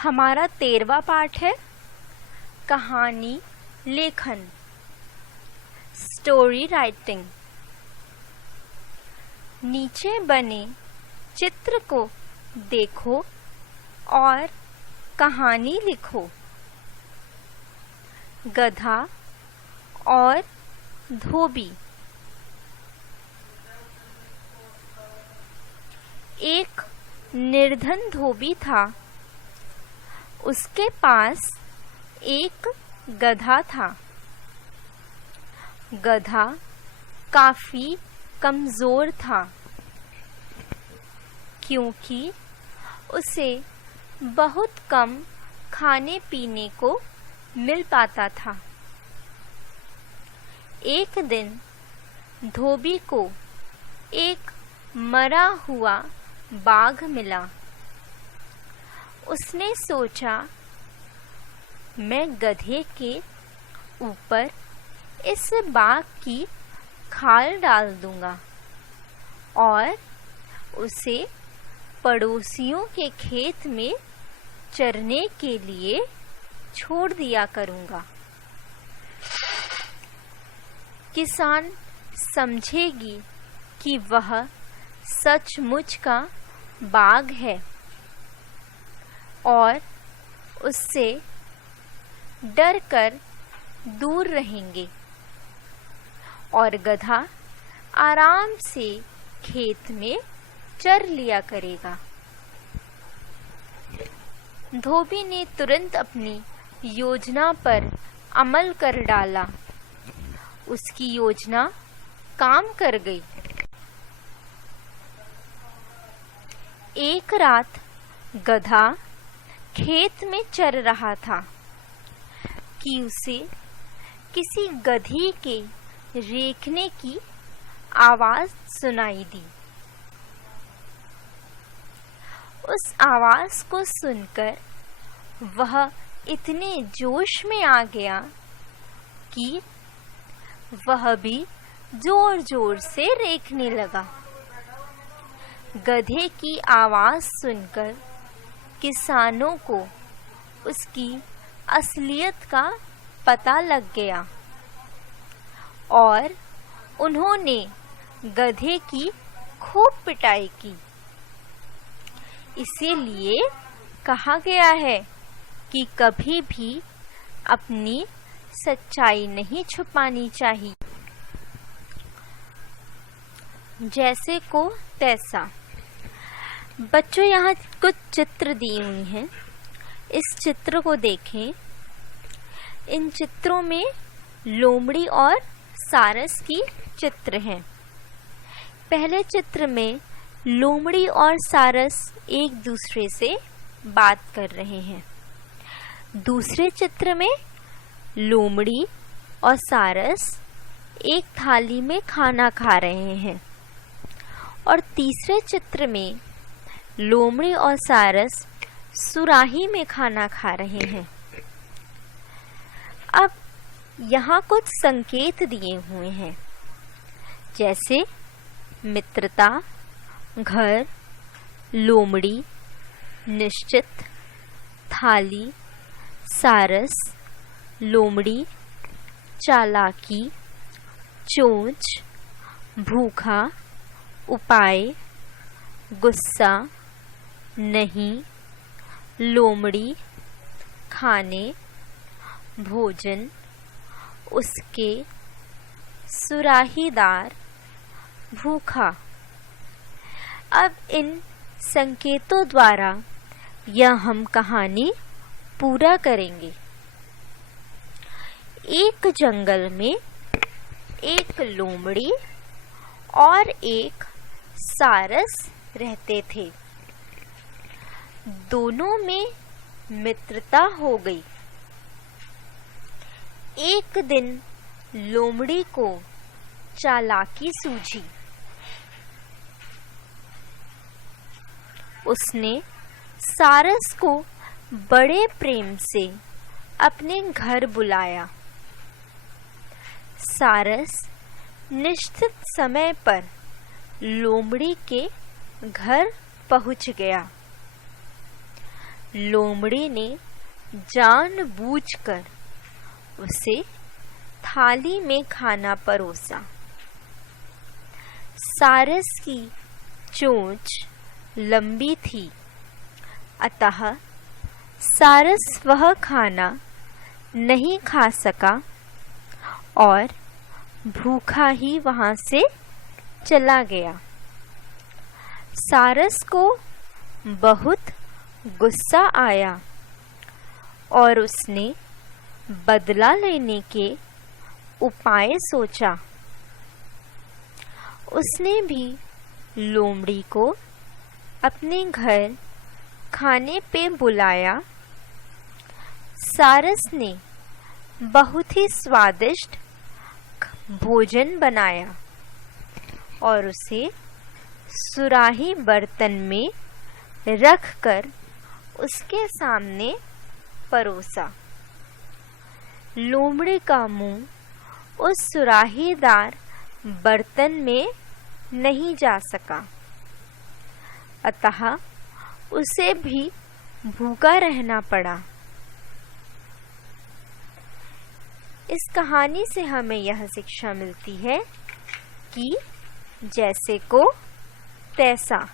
हमारा 13वां पाठ है कहानी लेखन, स्टोरी राइटिंग। नीचे बने चित्र को देखो और कहानी लिखो। गधा और धोबी। एक निर्धन धोबी था। उसके पास एक गधा था। गधा काफी कमजोर था क्योंकि उसे बहुत कम खाने पीने को मिल पाता था। एक दिन धोबी को एक मरा हुआ बाघ मिला। उसने सोचा, मैं गधे के ऊपर इस बाघ की खाल डाल दूंगा और उसे पड़ोसियों के खेत में चरने के लिए छोड़ दिया करूंगा। किसान समझेगी कि वह सचमुच का बाघ है और उससे डरकर दूर रहेंगे और गधा आराम से खेत में चर लिया करेगा। धोबी ने तुरंत अपनी योजना पर अमल कर डाला। उसकी योजना काम कर गई। एक रात गधा खेत में चर रहा था कि उसे किसी गधी के रेंकने की आवाज सुनाई दी। उस आवाज को सुनकर वह इतने जोश में आ गया कि वह भी जोर जोर से रेंकने लगा। गधे की आवाज सुनकर किसानों को उसकी असलियत का पता लग गया और उन्होंने गधे की खूब पिटाई की। इसीलिए कहा गया है कि कभी भी अपनी सच्चाई नहीं छुपानी चाहिए। जैसे को तैसा। बच्चों, यहाँ कुछ चित्र दी हुई हैं। इस चित्र को देखें। इन चित्रों में लोमड़ी और सारस की चित्र हैं। पहले चित्र में लोमड़ी और सारस एक दूसरे से बात कर रहे हैं। दूसरे चित्र में लोमड़ी और सारस एक थाली में खाना खा रहे हैं और तीसरे चित्र में लोमड़ी और सारस सुराही में खाना खा रहे हैं। अब यहाँ कुछ संकेत दिए हुए हैं, जैसे मित्रता, घर, लोमड़ी, निश्चित, थाली, सारस, लोमड़ी, चालाकी, चोंच, भूखा, उपाय, गुस्सा, नहीं, लोमड़ी, खाने, भोजन, उसके, सुराहीदार, भूखा। अब इन संकेतों द्वारा यह हम कहानी पूरा करेंगे। एक जंगल में एक लोमड़ी और एक सारस रहते थे। दोनों में मित्रता हो गई। एक दिन लोमड़ी को चालाकी सूझी। उसने सारस को बड़े प्रेम से अपने घर बुलाया। सारस निश्चित समय पर लोमड़ी के घर पहुंच गया। लोमड़ी ने जानबूझकर उसे थाली में खाना परोसा। सारस की चोंच लंबी थी, अतः सारस वह खाना नहीं खा सका और भूखा ही वहां से चला गया। सारस को बहुत गुस्सा आया और उसने बदला लेने के उपाय सोचा। उसने भी लोमड़ी को अपने घर खाने पे बुलाया। सारस ने बहुत ही स्वादिष्ट भोजन बनाया और उसे सुराही बर्तन में रखकर उसके सामने परोसा। लोमड़ी का मुंह उस सुराहीदार बर्तन में नहीं जा सका, अतः उसे भी भूखा रहना पड़ा। इस कहानी से हमें यह शिक्षा मिलती है कि जैसे को तैसा।